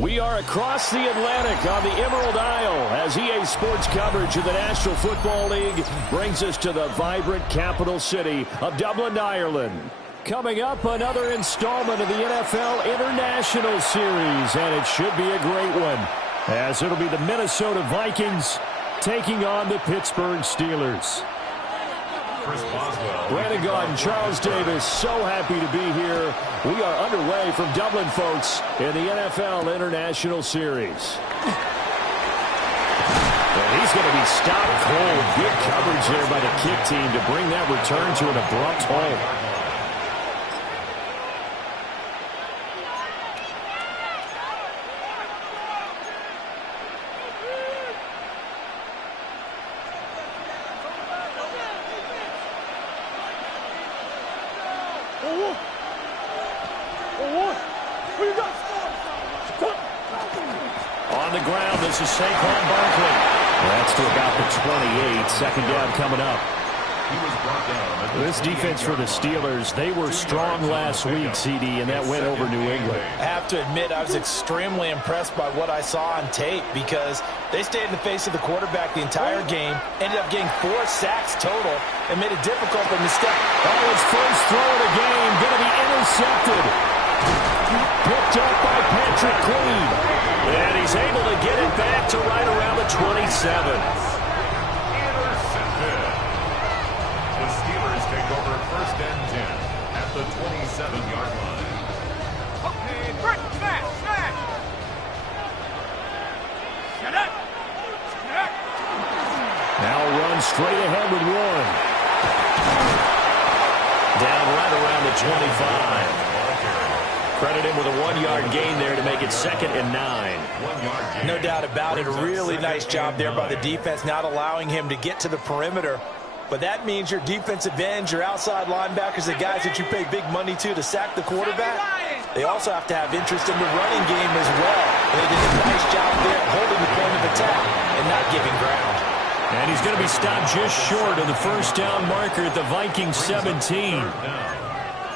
We are across the Atlantic on the Emerald Isle as EA Sports coverage of the National Football League brings us to the vibrant capital city of Dublin, Ireland. Coming up, another installment of the NFL International Series, and it should be a great one, as it'll be the Minnesota Vikings taking on the Pittsburgh Steelers. Brandon Gaudin, Charles Davis, so happy to be here. We are underway from Dublin, folks, in the NFL International Series. And he's going to be stopped cold. Good coverage there by the kick team to bring that return to an abrupt halt. On the ground, this is Saquon Barkley. That's to about the 28. Second down coming up. This defense for the Steelers, they were strong last week, CD, and that went over New England. I have to admit, I was extremely impressed by what I saw on tape because they stayed in the face of the quarterback the entire game, ended up getting 4 sacks total, and made it difficult for him to step. Oh, his first throw of the game, going to be intercepted. Picked up by Patrick Queen. And he's able to get it back to right around the 27. Intercepted. The Steelers take over first and 10 at the 27-yard line. Okay, smash. Now run straight ahead with Warren. Down right around the 25. Credit him with a 1-yard gain there to make it 2nd and 9. No doubt about it. A really nice job there by the defense, not allowing him to get to the perimeter. But that means your defensive ends, your outside linebackers, the guys that you pay big money to sack the quarterback, they also have to have interest in the running game as well. They did a nice job there holding the point of attack and not giving ground. And he's going to be stopped just short of the first down marker at the Vikings 17.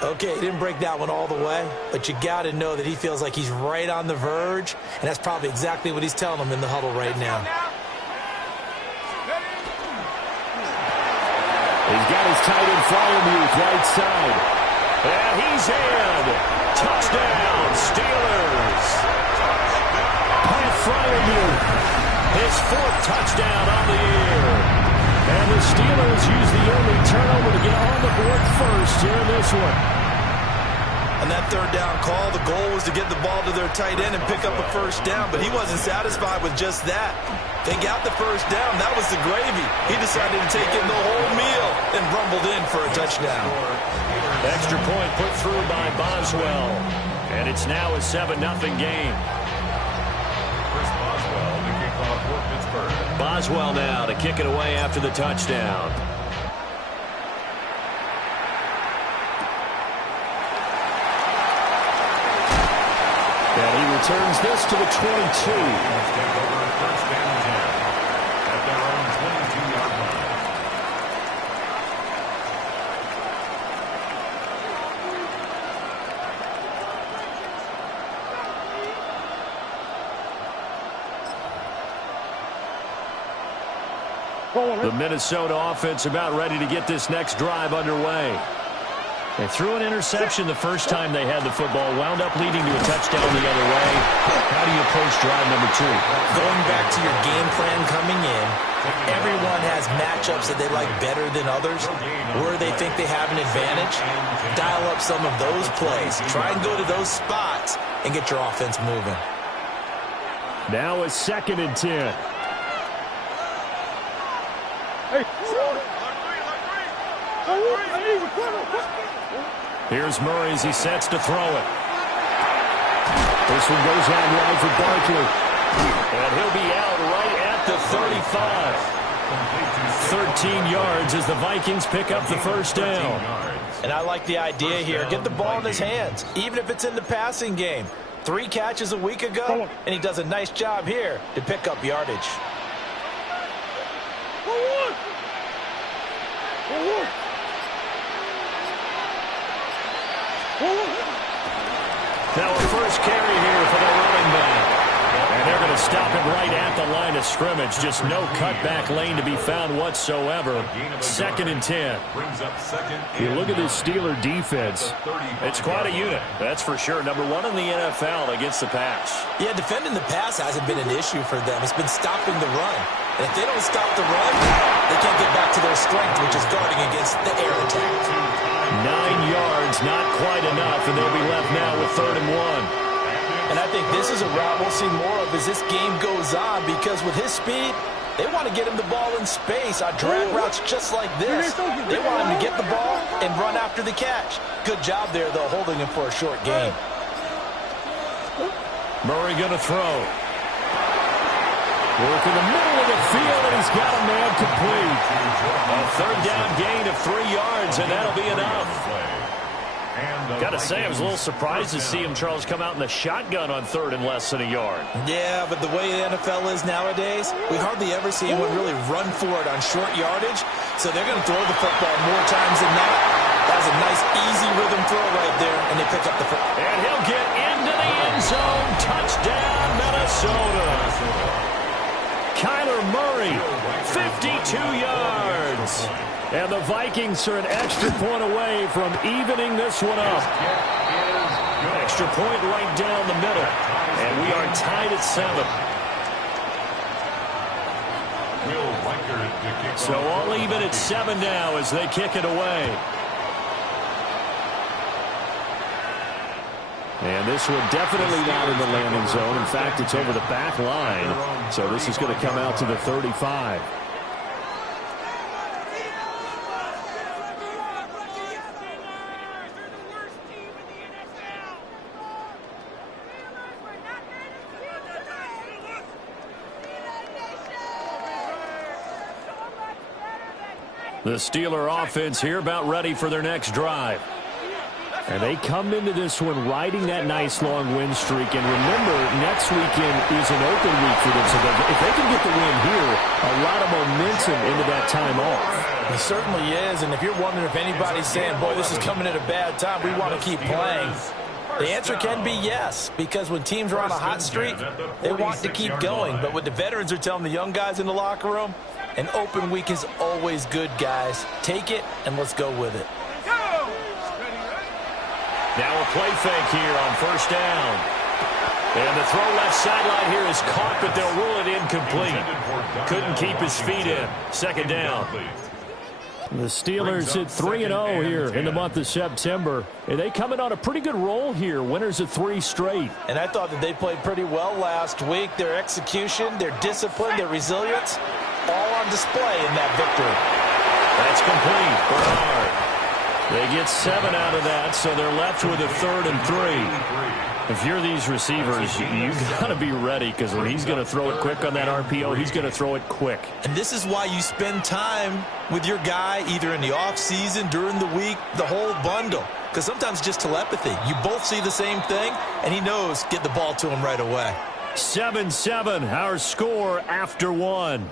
Okay, he didn't break that one all the way, but you got to know that he feels like he's right on the verge, and that's probably exactly what he's telling them in the huddle right now. He's got his tight end Freiermuth right side. And he's in. Touchdown, Steelers. Pat Freiermuth, his 4th touchdown on the year. And the Steelers use the only turnover to get on the board first here in this one. On that 3rd down call, the goal was to get the ball to their tight end and pick up a first down, but he wasn't satisfied with just that. They got the first down. That was the gravy. He decided to take in the whole meal and rumbled in for a touchdown. Extra point put through by Boswell. And it's now a 7-0 game. Boswell now to kick it away after the touchdown. And he returns this to the 22. The Minnesota offense about ready to get this next drive underway. They threw an interception the first time they had the football, wound up leading to a touchdown the other way. How do you approach drive number 2? Going back to your game plan coming in, everyone has matchups that they like better than others, where they think they have an advantage. Dial up some of those plays. Try and go to those spots and get your offense moving. Now a 2nd and 10. Here's Murray as he sets to throw it. This one goes out wide for Barkley. And he'll be out right at the 35. 13 yards as the Vikings pick up the first down. And I like the idea here. Get the ball in his hands, even if it's in the passing game. 3 catches a week ago, and he does a nice job here to pick up yardage. Now a first carry here for the running back. stop him right at the line of scrimmage. Just no cutback lane to be found whatsoever. 2nd and 10. You look at this Steeler defense. It's quite a unit, that's for sure. Number 1 in the NFL against the pass. Yeah, defending the pass hasn't been an issue for them. It's been stopping the run. And if they don't stop the run, they can't get back to their strength, which is guarding against the air attack. 9 yards, not quite enough, and they'll be left now with 3rd and 1. And I think this is a route we'll see more of as this game goes on, because with his speed, they want to get him the ball in space on drag routes just like this. They want him to get the ball and run after the catch. Good job there, though, holding him for a short gain. Murray going to throw. Work in the middle of the field, and he's got a man complete. A 3rd down gain of 3 yards, and that'll be enough. Got to say, I was a little surprised to see him, Charles, come out in the shotgun on 3rd and less than a yard. Yeah, but the way the NFL is nowadays, we hardly ever see anyone really run for it on short yardage. So they're going to throw the football more times than not. That was a nice, easy rhythm throw right there, and they pick up the football. And he'll get into the end zone. Touchdown, Minnesota. Kyler Murray, 52 yards. And the Vikings are an extra point away from evening this one up. Extra point right down the middle. And we are tied at 7. So all even at 7 now as they kick it away. And this one definitely not in the landing zone. In fact, it's over the back line. So this is going to come out to the 35. The Steeler offense here about ready for their next drive. And they come into this one riding that nice long win streak. And remember, next weekend is an open week for them. So if they can get the win here, a lot of momentum into that time off. It certainly is. And if you're wondering if anybody's saying, boy, this is coming at a bad time, we want to keep playing, the answer can be yes. Because when teams are on a hot streak, they want to keep going. But what the veterans are telling the young guys in the locker room, an open week is always good, guys. Take it, and let's go with it. Now a play fake here on 1st down. And the throw left sideline here is caught, but they'll rule it incomplete. Couldn't keep his feet in. 2nd down. The Steelers at 3-0 here in the month of September. And they come in on a pretty good roll here. Winners of 3 straight. And I thought that they played pretty well last week. Their execution, their discipline, their resilience, all on display in that victory. That's complete. Bernard. They get 7 out of that, so they're left with a 3rd and 3. If you're these receivers, you got to be ready, because when he's going to throw it quick on that RPO, he's going to throw it quick. And this is why you spend time with your guy, either in the offseason, during the week, the whole bundle. Because sometimes just telepathy. You both see the same thing, and he knows, get the ball to him right away. 7-7, our score after 1.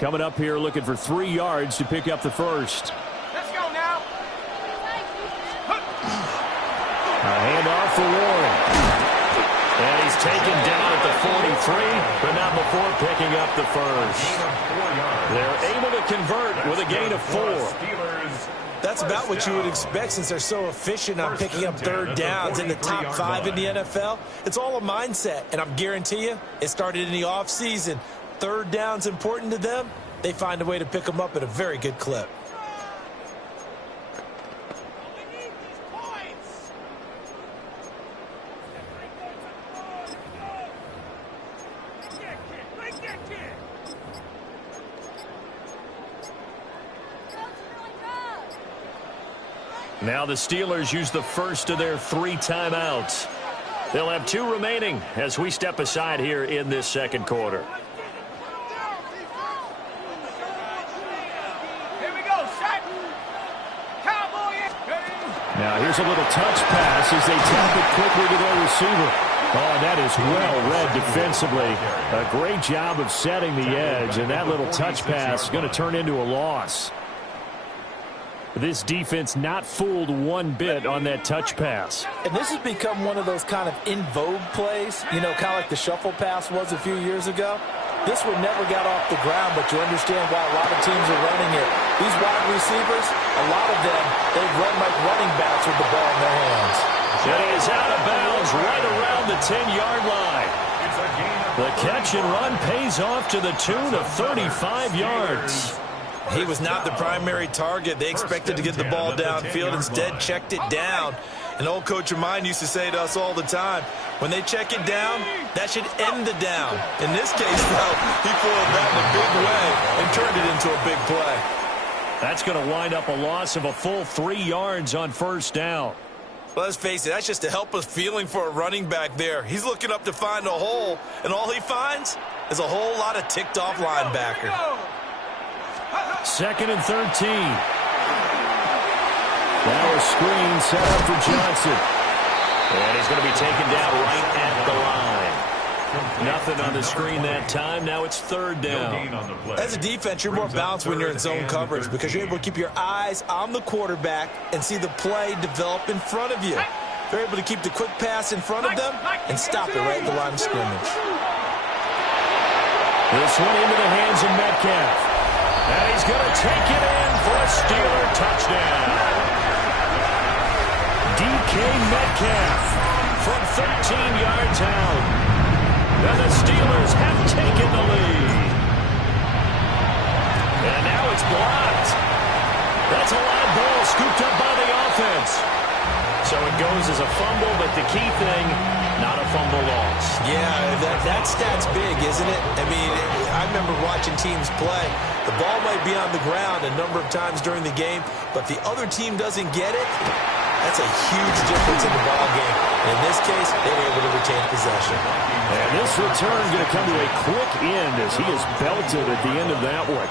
Coming up here looking for 3 yards to pick up the first. Let's go now. A handoff for Warren. And he's taken down at the 43, but not before picking up the first. They're able to convert with a gain of 4. That's about what you would expect since they're so efficient on picking up 3rd downs in the top 5 in the NFL. It's all a mindset, and I guarantee you it started in the offseason. 3rd down's important to them. They find a way to pick them up at a very good clip. Now the Steelers use the first of their 3 timeouts. They'll have 2 remaining as we step aside here in this 2nd quarter. Here we go, Now here's a little touch pass as they tap it quickly to their receiver. Oh, that is well read defensively. A great job of setting the edge, and that little touch pass is going to turn into a loss. This defense not fooled one bit on that touch pass. And this has become one of those kind of in vogue plays, you know, kind of like the shuffle pass was a few years ago. This one never got off the ground, but you understand why a lot of teams are running it. These wide receivers, a lot of them, they've run like running backs with the ball in their hands. And he is out of bounds right around the 10-yard line. The catch and run pays off to the tune of 35 yards. He was not the primary target. They expected to get the ball downfield, instead checked it down. An old coach of mine used to say to us all the time, when they check it down, that should end the down. In this case, though, he foiled that in a big way and turned it into a big play. That's going to wind up a loss of a full 3 yards on first down. Well, let's face it, that's just a helpless feeling for a running back there. He's looking up to find a hole, and all he finds is a whole lot of ticked-off linebacker. 2nd and 13. Now a screen set up for Johnson. And he's going to be taken down right at the line. Nothing on the screen that time. Now it's 3rd down. As a defense, you're more balanced when you're in zone coverage because you're able to keep your eyes on the quarterback and see the play develop in front of you. They're able to keep the quick pass in front of them and stop it right at the line of scrimmage. This one into the hands of Metcalf. And he's going to take it in for a Steeler touchdown. DK Metcalf from 13 yards out. And the Steelers have taken the lead. And now it's blocked. That's a live ball scooped up by the offense. So it goes as a fumble, but the key thing, not a fumble loss. Yeah, that stat's big, isn't it? I mean, I remember watching teams play. The ball might be on the ground a number of times during the game, but if the other team doesn't get it, that's a huge difference in the ball game. And in this case, they were able to retain possession. And this return going to come to a quick end as he is belted at the end of that one.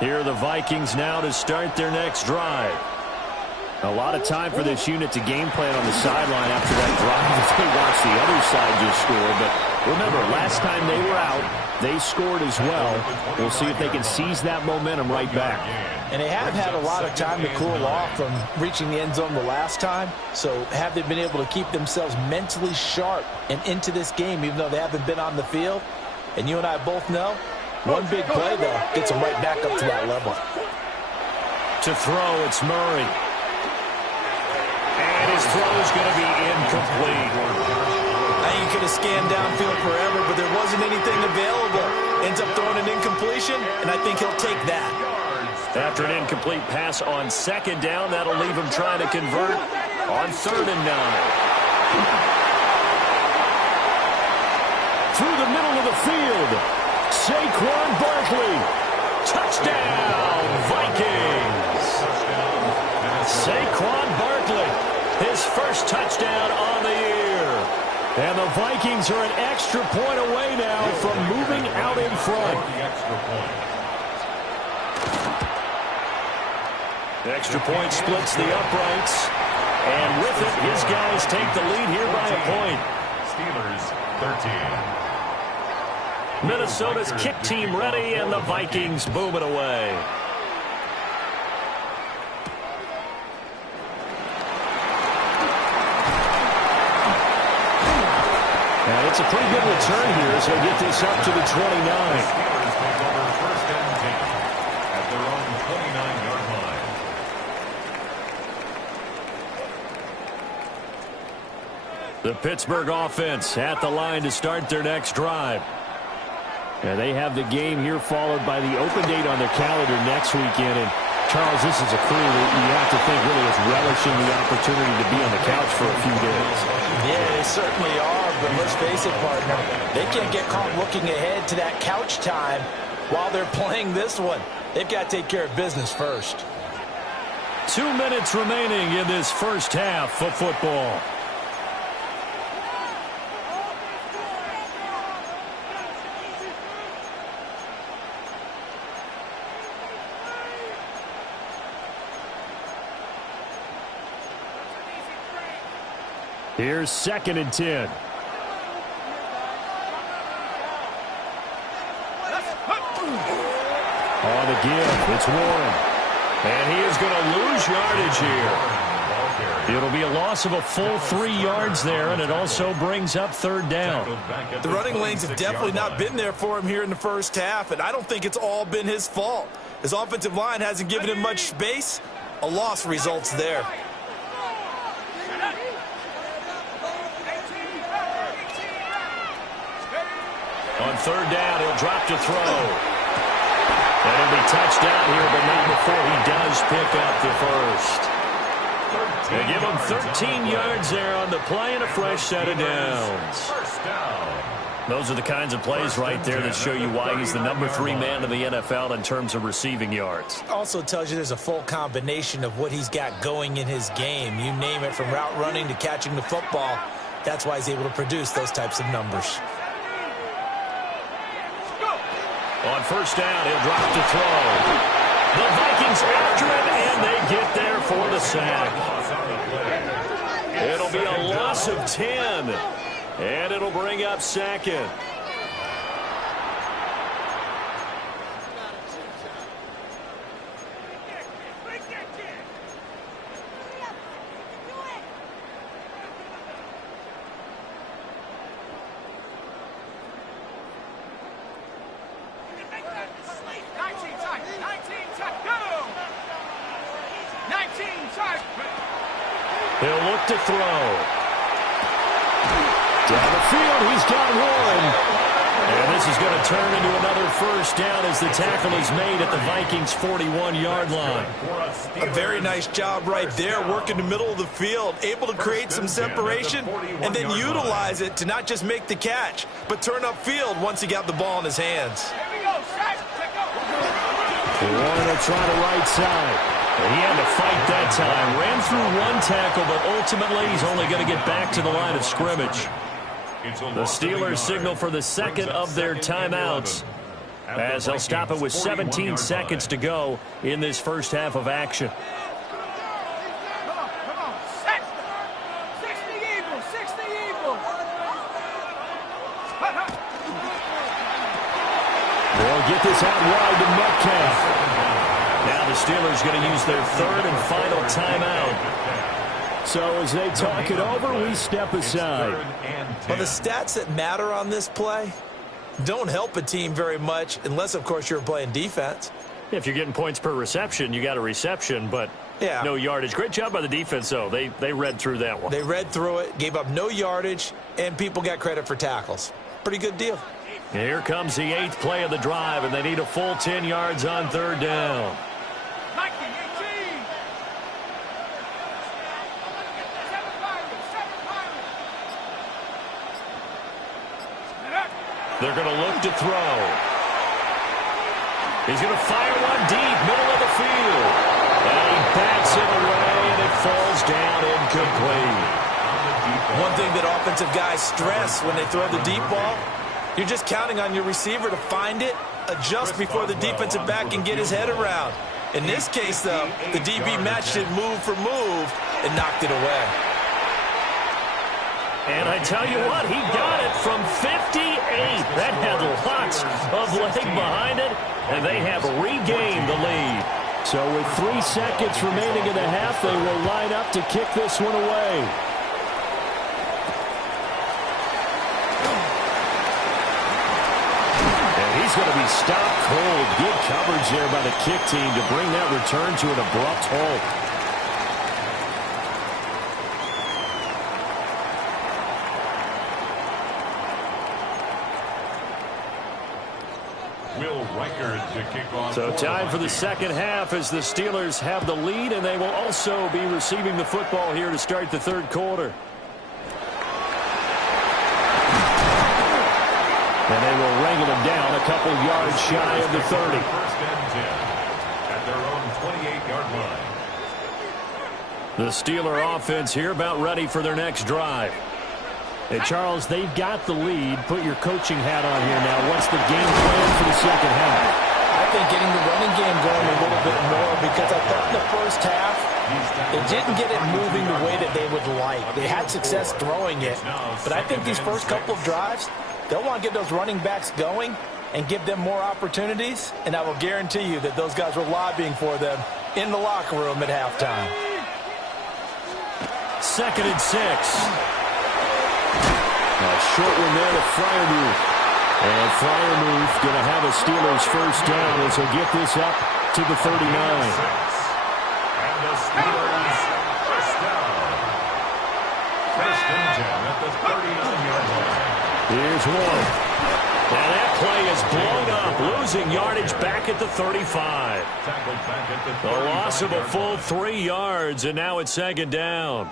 Here are the Vikings now to start their next drive. A lot of time for this unit to game plan on the sideline after that drive as they watch the other side just score. But remember, last time they were out, they scored as well. We'll see if they can seize that momentum right back. And they have had a lot of time to cool off from reaching the end zone the last time. So have they been able to keep themselves mentally sharp and into this game, even though they haven't been on the field? And you and I both know, one big play, though, gets them right back up to that level. To throw, it's Murray. And his throw is going to be incomplete. I ain't going to scan downfield forever, but there wasn't anything available. Ends up throwing an incompletion, and I think he'll take that. After an incomplete pass on 2nd down, that'll leave him trying to convert on 3rd and 9. Through the middle of the field, Saquon Barkley. Touchdown, Vikings. Saquon Barkley, his first touchdown on the year. And the Vikings are an extra point away now from moving out in front. The extra point splits the uprights. And with it, his guys take the lead here by a point. Steelers 13. Minnesota's kick team ready, and the Vikings boom it away. And it's a pretty good return here as they get this up to the 29. Steelers take over 1st and 10 at their own 29-yard line. The Pittsburgh offense at the line to start their next drive. And they have the game here followed by the open date on their calendar next weekend. And Charles, this is a crew that you have to think really is relishing the opportunity to be on the couch for a few days. Yeah, they certainly are, but let's face it, partner, they can't get caught looking ahead to that couch time while they're playing this one. They've got to take care of business first. 2 minutes remaining in this first half of football. Here's 2nd and 10. On the give, it's Warren. And he is going to lose yardage here. It'll be a loss of a full 3 yards there, and it also brings up 3rd down. The running lanes have definitely not been there for him here in the first half, and I don't think it's all been his fault. His offensive line hasn't given him much space. A loss results there. On 3rd down, he'll drop to throw. And he'll be touched down here, but not before he does pick up the first. They give him 13 yards there on the play and a fresh set of downs. Those are the kinds of plays right there that show you why he's the number 3 man in the NFL in terms of receiving yards. Also tells you there's a full combination of what he's got going in his game. You name it, from route running to catching the football. That's why he's able to produce those types of numbers. On 1st down, he'll drop to throw. The Vikings after him, and they get there for the sack. It'll be a loss of 10, and it'll bring up 2nd. He'll look to throw. Down the field, he's got one. And this is going to turn into another 1st down as the tackle is made at the Vikings' 41-yard line. A very nice job right there, working the middle of the field, able to create some separation and then utilize it to not just make the catch, but turn upfield once he got the ball in his hands. Warren will try the right side. He had to fight that time. Ran through 1 tackle, but ultimately he's only going to get back to the line of scrimmage. The Steelers signal for the 2nd of their timeouts, as they'll stop it with 17 seconds to go in this first half of action. Come on. 60 Eagles. They'll get this out wide to Metcalf. Now the Steelers going to use their 3rd and final timeout. So as they talk it over, we step aside. Well, the stats that matter on this play don't help a team very much unless, of course, you're playing defense. If you're getting points per reception, you got a reception, but no yardage. Great job by the defense, though. They read through that one. They read through it, gave up no yardage, and people got credit for tackles. Pretty good deal. Here comes the 8th play of the drive, and they need a full 10 yards on 3rd down. They're going to look to throw. He's going to fire one deep, middle of the field. And he backs it away, and it falls down incomplete. One thing that offensive guys stress when they throw the deep ball, you're just counting on your receiver to find it, adjust before the defensive back can get his head around. In this case, though, the DB matched it move for move and knocked it away. And I tell you what, he got it from 58. That had lots of leg behind it, and they have regained the lead. So with 3 seconds remaining in the half, they will line up to kick this one away. And he's going to be stopped cold. Good coverage there by the kick team to bring that return to an abrupt halt. So time for the 2nd half as the Steelers have the lead, and they will also be receiving the football here to start the 3rd quarter. And they will wrangle him down a couple yards shy of the 30. First and 10 at their own 28-yard line. The Steeler offense here about ready for their next drive. Hey, Charles, they've got the lead. Put your coaching hat on here now. What's the game plan for the 2nd half? I think getting the running game going a little bit more, because I thought in the first half They didn't get it moving the way that they would like. They had success throwing it, but I think these first couple of drives, they'll want to get those running backs going and give them more opportunities, and I will guarantee you that those guys were lobbying for them in the locker room at halftime. 2nd and 6. A short one there to Freiermuth. And Freiermuth going to have a Steelers first down as he'll get this up to the 39. And the Steelers first down. 1st and 10 at the 39-yard line. Here's one. Now that play is blown up, losing yardage back at the 35. Tackled back at the 35. A loss of a full 3 yards, and now it's 2nd down.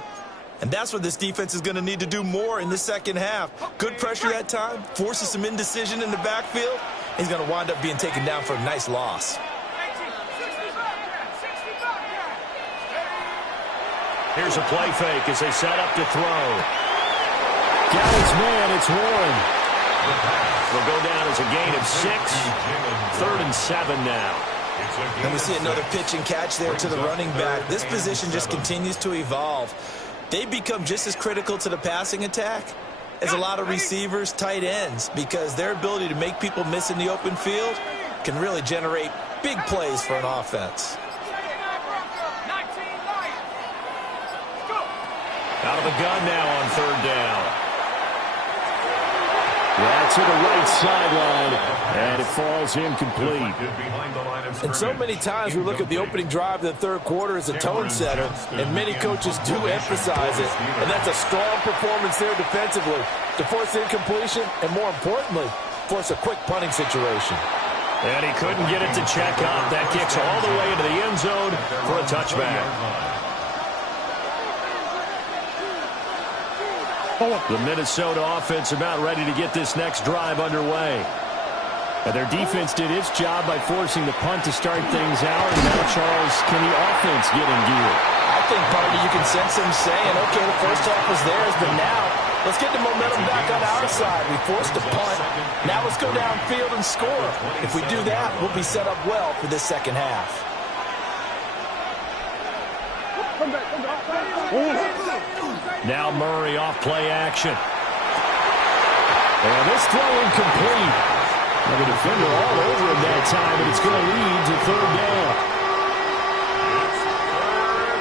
And that's what this defense is going to need to do more in the second half. Good pressure that time, forces some indecision in the backfield. He's going to wind up being taken down for a nice loss. Here's a play fake as they set up to throw. Got his man, it's Warren. Will go down as a gain of 6. 3rd and 7 now. And we see another pitch and catch there to the running back. This position just continues to evolve. They become just as critical to the passing attack as a lot of receivers, tight ends, because their ability to make people miss in the open field can really generate big plays for an offense. Out of the gun now on 3rd down. That's to the right sideline, and it falls incomplete. And so many times we look at the opening drive of the third quarter as a tone setter, and many coaches do emphasize it. And that's a strong performance there defensively to force incompletion and, more importantly, force a quick punting situation. And he couldn't get it to check out. That kicks all the way into the end zone for a touchback. The Minnesota offense about ready to get this next drive underway. And their defense did its job by forcing the punt to start things out. And now, Charles, can the offense get in gear? I think, Party, you can sense them saying, okay, the first half was theirs, but now let's get the momentum back on our side. We forced a punt. Now let's go downfield and score. If we do that, we'll be set up well for this second half. Now Murray off play action. And this throw incomplete. And the defender all over him that time, but it's going to lead to 3rd down. It's 3rd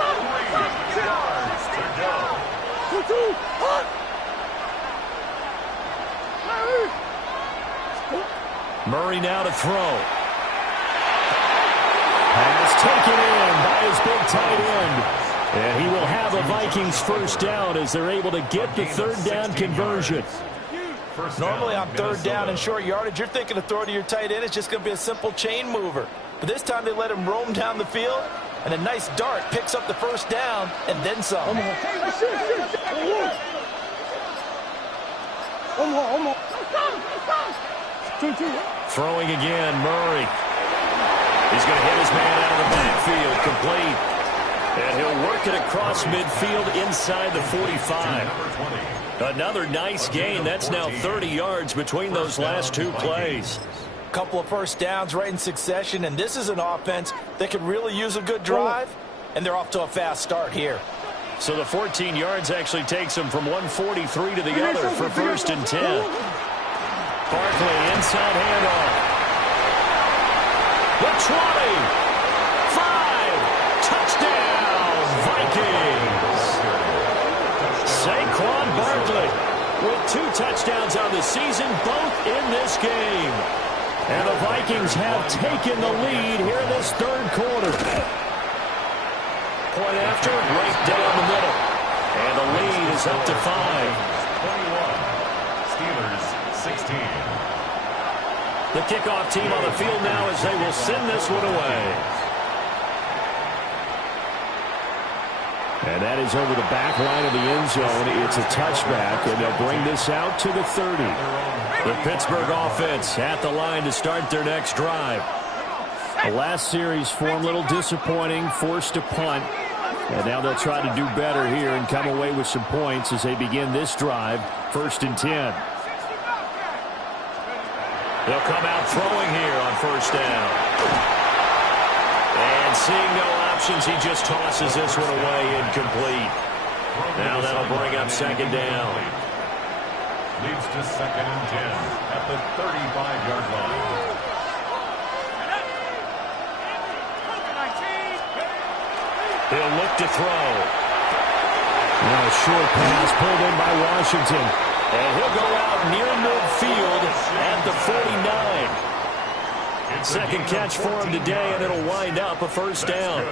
down and 3 yards to go. Murray now to throw. Pass taken in by his big tight end. And he will have a Vikings first down as they're able to get the 3rd down conversion. Normally on 3rd down and short yardage, you're thinking to throw to your tight end. It's just going to be a simple chain mover. But this time they let him roam down the field, and a nice dart picks up the first down and then some. Throwing again, Murray. He's going to hit his man out of the backfield, complete. And he'll work it across midfield inside the 45. Another nice gain. That's now 30 yards between those last 2 plays. Couple of first downs right in succession, and this is an offense that could really use a good drive, and they're off to a fast start here. So the 14 yards actually takes them from 143 to the other for 1st and 10. Barkley inside handoff. The 20. 5. Touchdown, Vikings. Saquon Barkley with 2 touchdowns on the season, both in this game. And the Vikings have taken the lead here in this 3rd quarter. Point after, right down the middle. And the lead is up to 5. 21. Steelers 16. The kickoff team on the field now as they will send this one away. And that is over the back line of the end zone. It's a touchback, and they'll bring this out to the 30. The Pittsburgh offense at the line to start their next drive. The last series form a little disappointing, forced a punt. And now they'll try to do better here and come away with some points as they begin this drive, 1st and 10. They'll come out throwing here on 1st down. And seeing no options, he just tosses this one away incomplete. Now that'll bring up second down. Leads to 2nd and 10 at the 35-yard line. He'll look to throw. Now a short pass pulled in by Washington. And he'll go out near midfield at the 49. Second catch for him today, and it'll wind up a first down.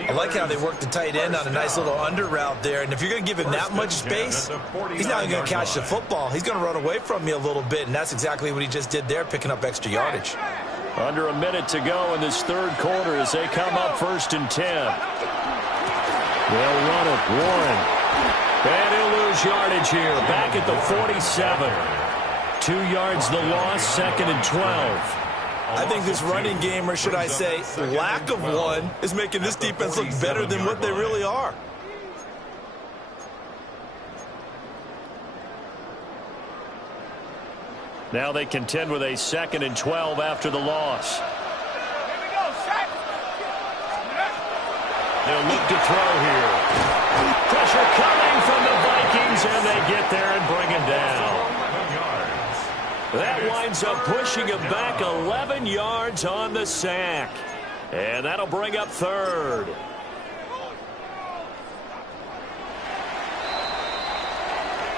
I like how they work the tight end on a nice little under route there. And if you're going to give him that much space, he's not going to catch the football. He's going to run away from you a little bit, and that's exactly what he just did there, picking up extra yardage. Under a minute to go in this third quarter as they come up 1st and 10. They'll run it. Warren. And he'll lose yardage here. Back at the 47. 2 yards the loss, 2nd and 12. I think this running game, or should I say lack of one, is making this defense look better than what they really are. Now they contend with a 2nd and 12 after the loss. They'll look to throw here. Pressure coming from the Vikings, and they get there and bring him down. That winds up pushing him back 11 yards on the sack. And that'll bring up 3rd.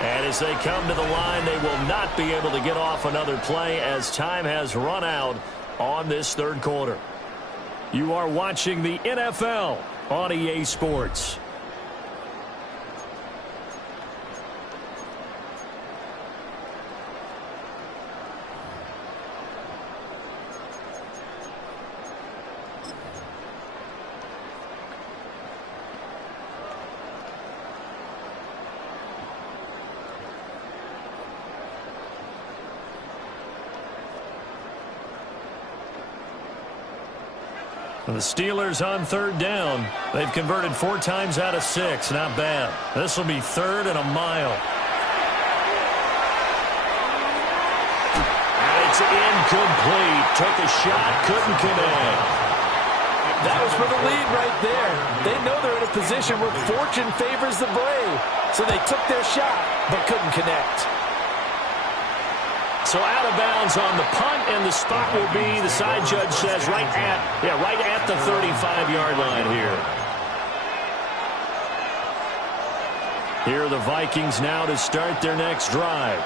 And as they come to the line, they will not be able to get off another play as time has run out on this third quarter. You are watching the NFL on EA Sports. The Steelers on 3rd down. They've converted 4 times out of 6. Not bad. This will be 3rd and a mile. And it's incomplete. Took a shot, couldn't connect. That was for the lead right there. They know they're in a position where fortune favors the brave. So they took their shot, but couldn't connect. So out of bounds on the punt, and the spot will be, the side judge says, right at the 35-yard line here. Here are the Vikings now to start their next drive.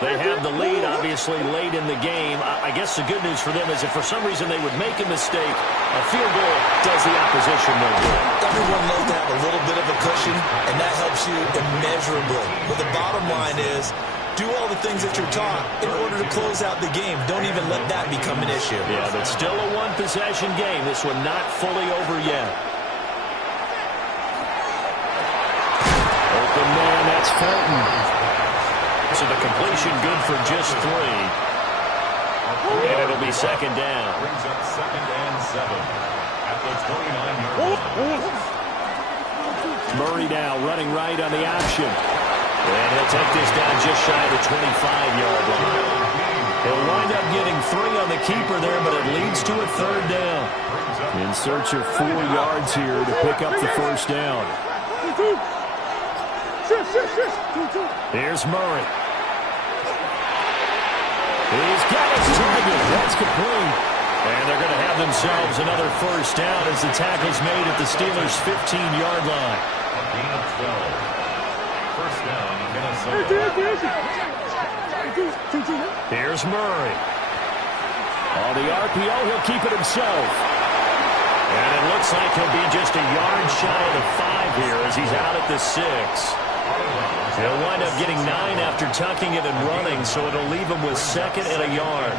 They have the lead, obviously, late in the game. I guess the good news for them is if for some reason they would make a mistake, a field goal does the opposition no good. Everyone loves to have a little bit of a cushion, and that helps you immeasurably. But the bottom line is, do all the things that you're taught in order to close out the game. Don't even let that become an issue. Yeah, but still a one-possession game. This one not fully over yet. Open man, that's Felton. So the completion good for just 3. And it'll be 2nd down. Brings up 2nd and 7 at the 29-yard line. Murray now running right on the option. And he'll take this down just shy of the 25-yard line. He'll wind up getting 3 on the keeper there, but it leads to a 3rd down. In search of 4 yards here to pick up the 1st down. Here's Murray. He's got his target. That's complete. And they're going to have themselves another 1st down as the tackle's made at the Steelers' 15-yard line. A gain of 12. First down, Minnesota. Here's Murray. On the RPO, he'll keep it himself. And it looks like he'll be just a yard shy of the 5 here as he's out at the 6. He'll wind up getting 9 after tucking it and running, so it'll leave him with 2nd and a yard.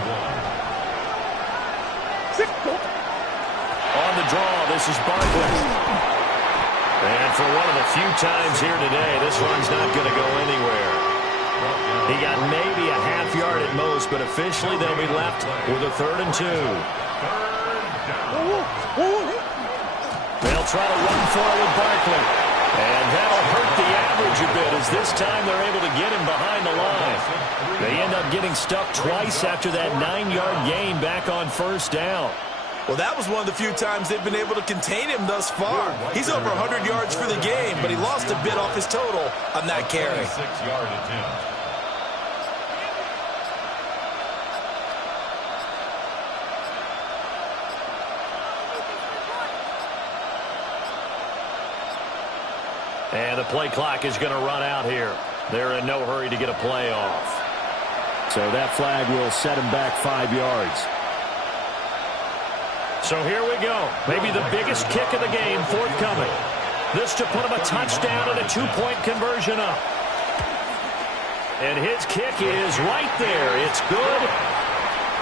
On the draw, this is Barkley. And for one of the few times here today, this run's not going to go anywhere. He got maybe a half yard at most, but officially they'll be left with a 3rd and 2. They'll try to run for it with Barkley. And that'll hurt the average a bit as this time they're able to get him behind the line. They end up getting stuck twice after that 9-yard gain back on 1st down. Well, that was one of the few times they've been able to contain him thus far. He's over 100 yards for the game, but he lost a bit off his total on that carry. 6-yard attempt. And the play clock is going to run out here. They're in no hurry to get a play off. So that flag will set him back 5 yards. So here we go. Maybe the biggest kick of the game forthcoming. This to put him a touchdown and a 2-point conversion up. And his kick is right there. It's good.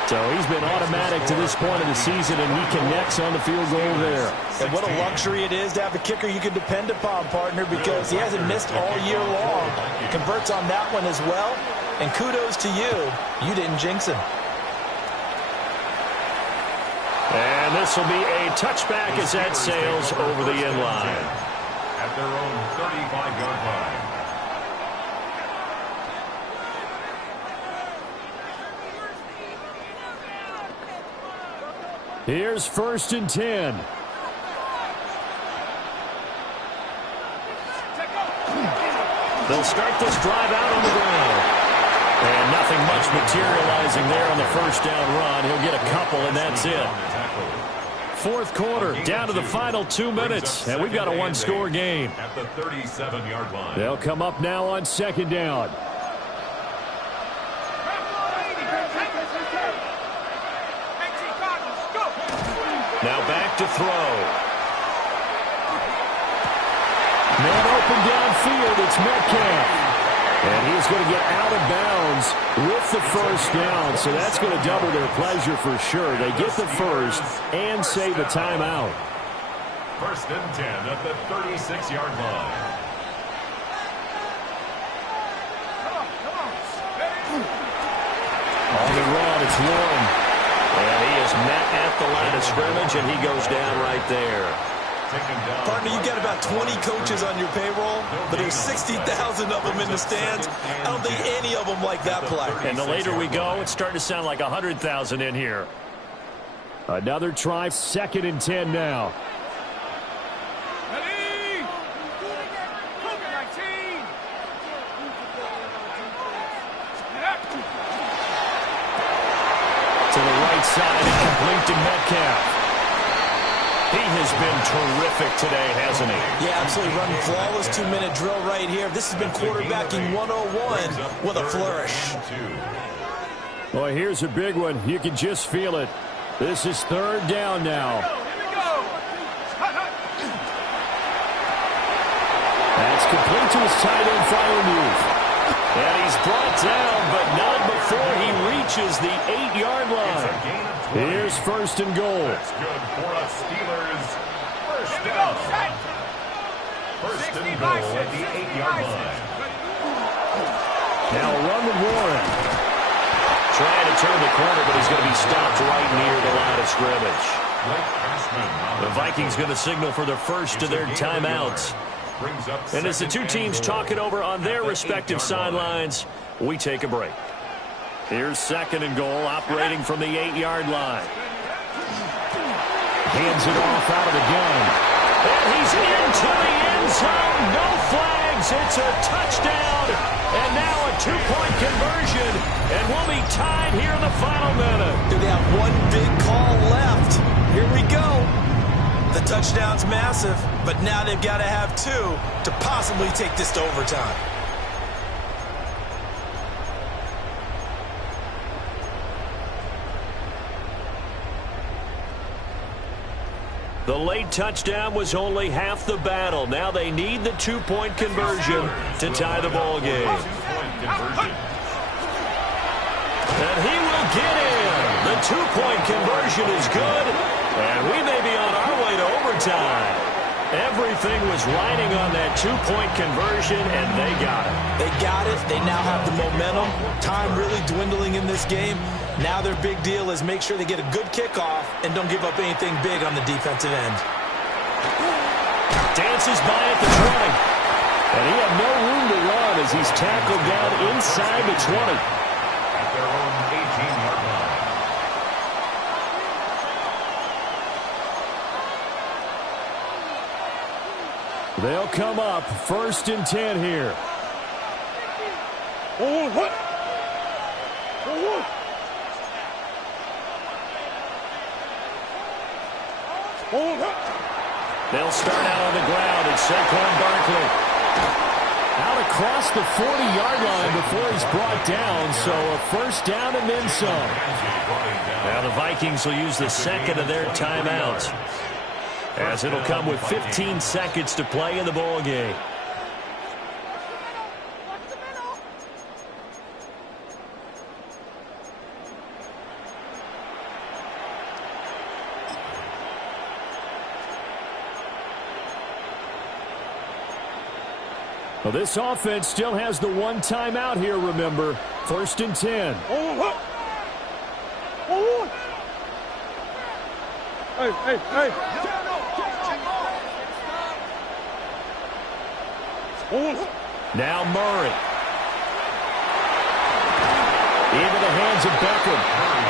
So he's been automatic to this point of the season, and he connects on the field goal there. And what a luxury it is to have a kicker you can depend upon, partner, because he hasn't missed all year long. He converts on that one as well. And kudos to you. You didn't jinx him. And this will be a touchback as that sails over the end line. At their own 35-yard line. Here's 1st and 10. They'll start this drive out on the ground. And nothing much materializing there on the first down run. He'll get a couple, and that's it. 4th quarter, down to the final 2 minutes, and we've got a one-score game. At the 37-yard line. They'll come up now on 2nd down. Now back to throw. Man open downfield, it's Metcalf. And he's going to get out of bounds with the first down, so that's going to double their pleasure for sure. They get the first and save a timeout. 1st and 10 at the 36-yard line. On the run, it's Warren. And he is met at the line of scrimmage, and he goes down right there. Partner, you got about 20 coaches on your payroll, but there's 60,000 of them in the stands. I don't think any of them like that play. And the later we go, it's starting to sound like 100,000 in here. Another try, 2nd and 10 now. Ready? 19. To the right side and complete to Metcalf. He has been terrific today, hasn't he? Yeah, absolutely. Running flawless 2-minute drill right here. This has been quarterbacking 101 with a flourish. Boy, here's a big one. You can just feel it. This is 3rd down now. That's complete to his tight end, Freiermuth. And he's brought down, but not before he reaches the 8-yard line. Here's 1st and goal. That's good for us Steelers. First down. 1st and goal at the 8-yard line. Now a run with Warren. Trying to turn the corner, but he's going to be stopped right near the line of scrimmage. The Vikings going to signal for the first of their timeouts. And as the two teams talk it over on their respective sidelines, we take a break. Here's 2nd and goal, operating from the 8-yard line. Hands it off out of the gun. And he's into the end zone. No flags. It's a touchdown. And now a 2-point conversion. And we'll be tied here in the final minute. Do they have one big call left? Here we go. The touchdown's massive, but now they've got to have 2 to possibly take this to overtime. The late touchdown was only half the battle. Now they need the 2-point conversion to tie the ball game. And he will get in. The 2-point conversion is good, and we may be on our way to overtime. Everything was riding on that 2-point conversion, and they got it. They got it. They now have the momentum. Time really dwindling in this game. Now their big deal is make sure they get a good kickoff and don't give up anything big on the defensive end. Dances by at the 20. And he had no room to run as he's tackled down inside the 20. At their own 18-yard line. They'll come up 1st and 10 here. They'll start out on the ground, and Saquon Barkley out across the 40-yard line before he's brought down, so a 1st down and then some. Now the Vikings will use the second of their timeouts, as it'll come with 15 seconds to play in the ball game. Well, this offense still has the one timeout here, remember. 1st and 10. Hey. Now Murray. Into the hands of Beckham.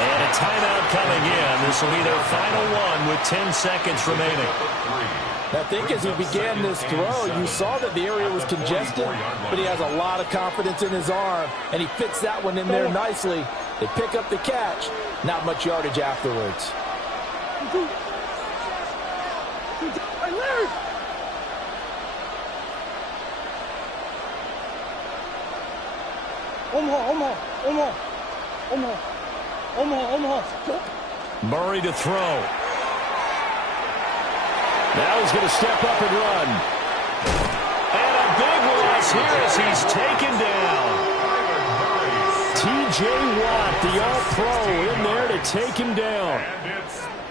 And a timeout coming in. This will be their final one with 10 seconds remaining. I think as he began this throw, you saw that the area was congested, but he has a lot of confidence in his arm, and he fits that one in there nicely. They pick up the catch. Not much yardage afterwards. Murray to throw. Now he's going to step up and run. And a big loss here as he's taken down. T.J. Watt, the all-pro, in there to take him down.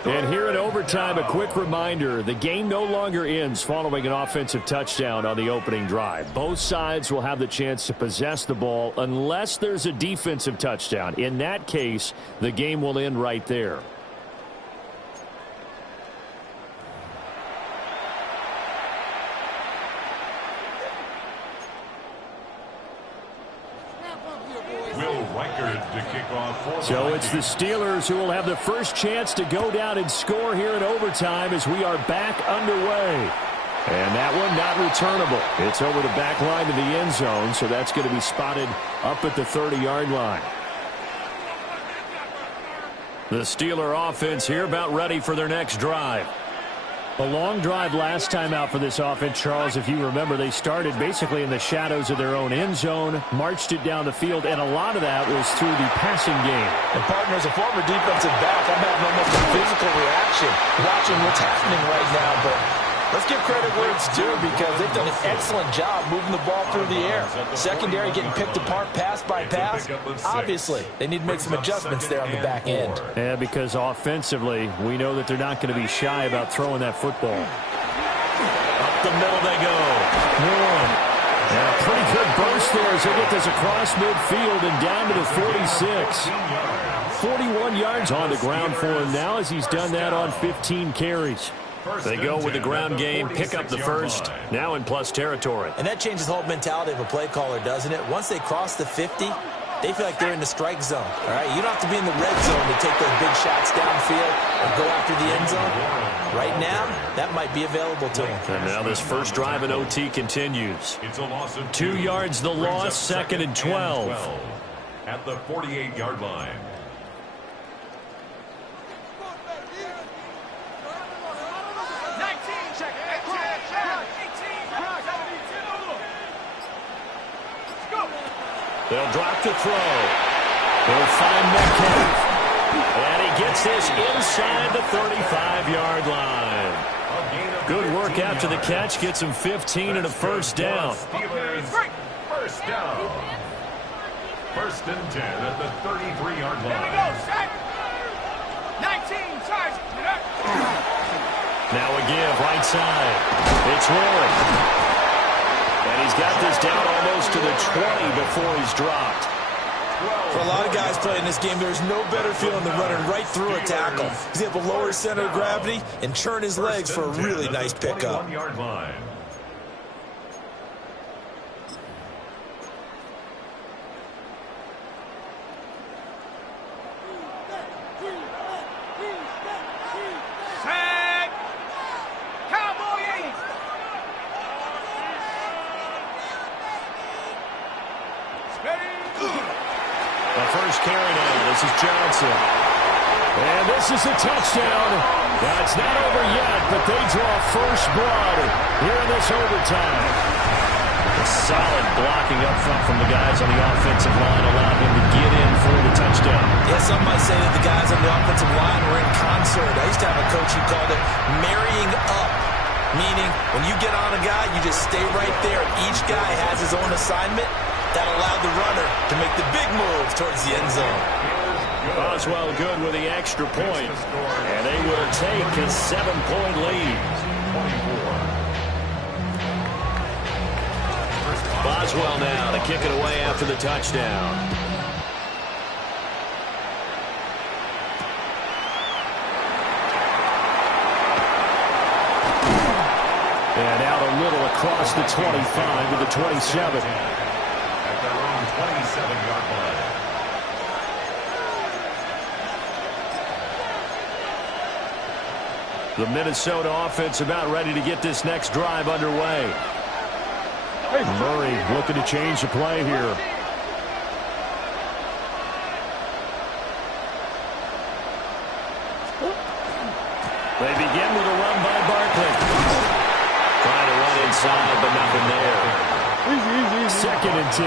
And here in overtime, a quick reminder, the game no longer ends following an offensive touchdown on the opening drive. Both sides will have the chance to possess the ball unless there's a defensive touchdown. In that case, the game will end right there. So it's the Steelers who will have the first chance to go down and score here in overtime as we are back underway. And that one not returnable. It's over the back line to the end zone, so that's going to be spotted up at the 30-yard line. The Steeler offense here about ready for their next drive. A long drive last time out for this offense, Charles. If you remember, they started basically in the shadows of their own end zone, marched it down the field, and a lot of that was through the passing game. And, partner, as a former defensive back, I'm having almost a physical reaction watching what's happening right now. But let's give credit where it's due because they've done an excellent job moving the ball through the air. Secondary getting picked apart pass by pass. Obviously, they need to make some adjustments there on the back end. Yeah, because offensively, we know that they're not going to be shy about throwing that football. Up the middle they go. And a pretty good burst there as they get this across midfield and down to the 46. 41 yards on the ground for him now as he's done that on 15 carries. They go with the ground game, pick up the first, now in plus territory. And that changes the whole mentality of a play caller, doesn't it? Once they cross the 50, they feel like they're in the strike zone. All right, you don't have to be in the red zone to take those big shots downfield or go after the end zone. Right now, that might be available to them. And now this first drive in OT continues. 2 yards the loss, 2nd and 12. At the 48-yard line. They'll drop to throw. They'll find Metcalf. And he gets this inside the 35-yard line. Good work after the catch. Gets him 15 and a first down. First down. 1st and 10 at the 33-yard line. Here we go, set. 19, charge. Now a give, right side. It's Roy. And he's got this down almost to the 20 before he's dropped. For a lot of guys playing this game, there's no better feeling than running right through a tackle. He's able to lower his center of gravity and churn his legs for a really nice pickup. This is Johnson. And this is a touchdown. Now, it's not over yet, but they draw first blood here in this overtime. A solid blocking up front from the guys on the offensive line allowed him to get in for the touchdown. Yeah, some might say that the guys on the offensive line were in concert. I used to have a coach who called it marrying up, meaning when you get on a guy, you just stay right there. Each guy has his own assignment. That allowed the runner to make the big move towards the end zone. Boswell good with the extra point, and they will take a 7-point lead. Boswell now to kick it away after the touchdown. And out a little across the 25 to the 27. At their own 27-yard line. The Minnesota offense about ready to get this next drive underway. Murray looking to change the play here. They begin with a run by Barkley. Trying to run inside, but nothing there. Second and 10.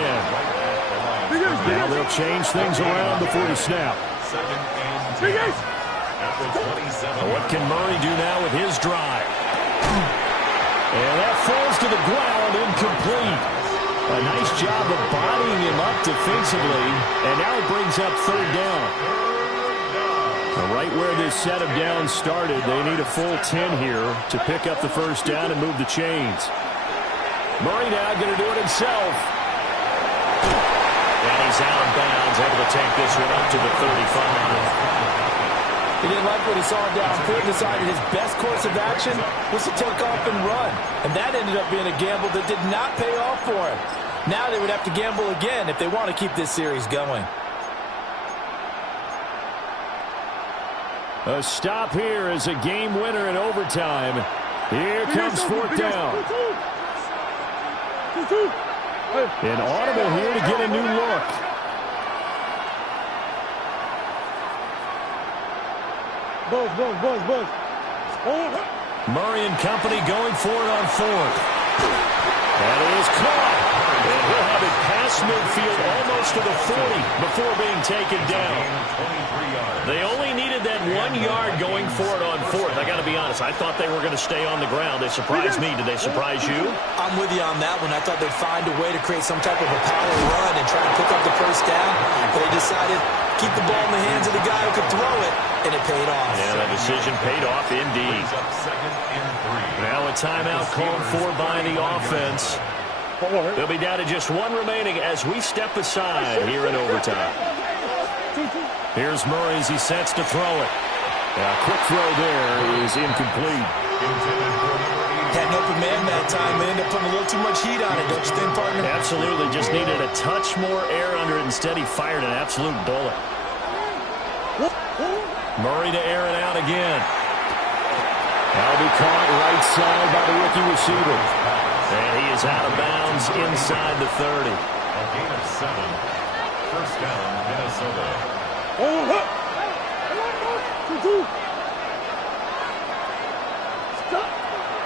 Now they'll change things around before the snap. Second and 10. At the 27. What can Murray do now with his drive? And that falls to the ground, incomplete. A nice job of bodying him up defensively, and now it brings up third down. Right where this set of downs started, they need a full 10 here to pick up the first down and move the chains. Murray now going to do it himself. And he's out of bounds, able to take this one up to the 35. He didn't like what he saw downfield, decided his best course of action was to take off and run. And that ended up being a gamble that did not pay off for him. Now they would have to gamble again if they want to keep this series going. A stop here is a game winner in overtime. Here comes fourth down. An audible here to get a new look. Murray and company going for it on fourth. That is caught. And he'll have it past midfield almost to the 40 before being taken down. They only needed that 1 yard going for it on fourth. I got to be honest, I thought they were going to stay on the ground. They surprised me. Did they surprise you? I'm with you on that one. I thought they'd find a way to create some type of a power run and try to pick up the first down. But they decided keep the ball in the hands of the guy who could throw it, and it paid off. Yeah, that decision paid off indeed. Now a timeout called for by the offense. They'll be down to just one remaining as we step aside here in overtime. Here's Murray as he sets to throw it. A quick throw there is incomplete. Had an open man that time. They ended up putting a little too much heat on it, don't you think, partner? Absolutely. Just needed a touch more air under it. Instead, he fired an absolute bullet. Murray to air it out again. That'll be caught right side by the rookie receiver. And he is out of bounds inside the 30. A gain of 7. First down, Minnesota.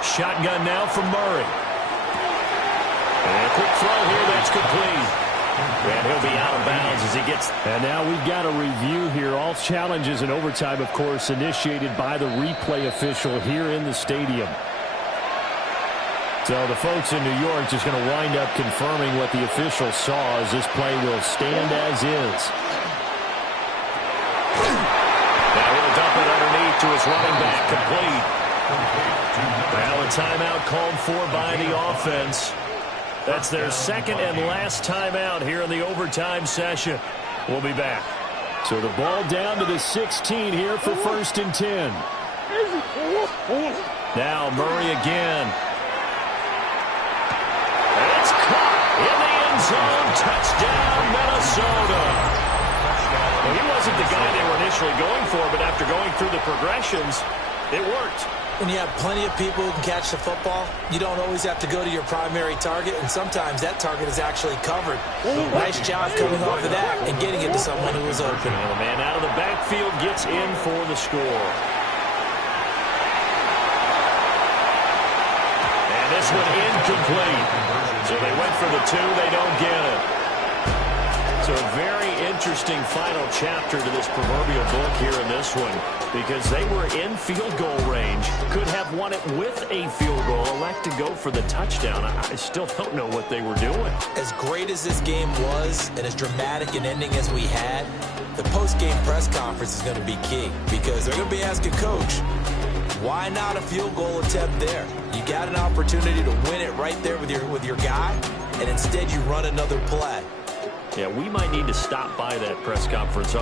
Shotgun now from Murray. And a quick throw here, that's complete. And he'll be out of bounds as he gets. And now we've got a review here. All challenges in overtime, of course, initiated by the replay official here in the stadium. So the folks in New York just going to wind up confirming what the official saw as this play will stand as is. Now he'll dump it underneath to his running back, complete. Now a timeout called for by the offense. That's their second and last timeout here in the overtime session. We'll be back. So the ball down to the 16 here for first and 10. Now Murray again. And it's caught in the end zone. Touchdown, Minnesota. Well, he wasn't the guy they were initially going for, but after going through the progressions, it worked. When you have plenty of people who can catch the football, you don't always have to go to your primary target, and sometimes that target is actually covered. Nice job coming off of that and getting it to someone who was open. And the man out of the backfield gets in for the score. And this one incomplete. So they went for the 2, they don't get it. So a very interesting final chapter to this proverbial book here in this one, because they were in field goal range, could have won it with a field goal, elect to go for the touchdown. I still don't know what they were doing. As great as this game was and as dramatic an ending as we had, the post-game press conference is going to be key, because they're going to be asking Coach, why not a field goal attempt there? You got an opportunity to win it right there with your guy, and instead you run another play. Yeah, we might need to stop by that press conference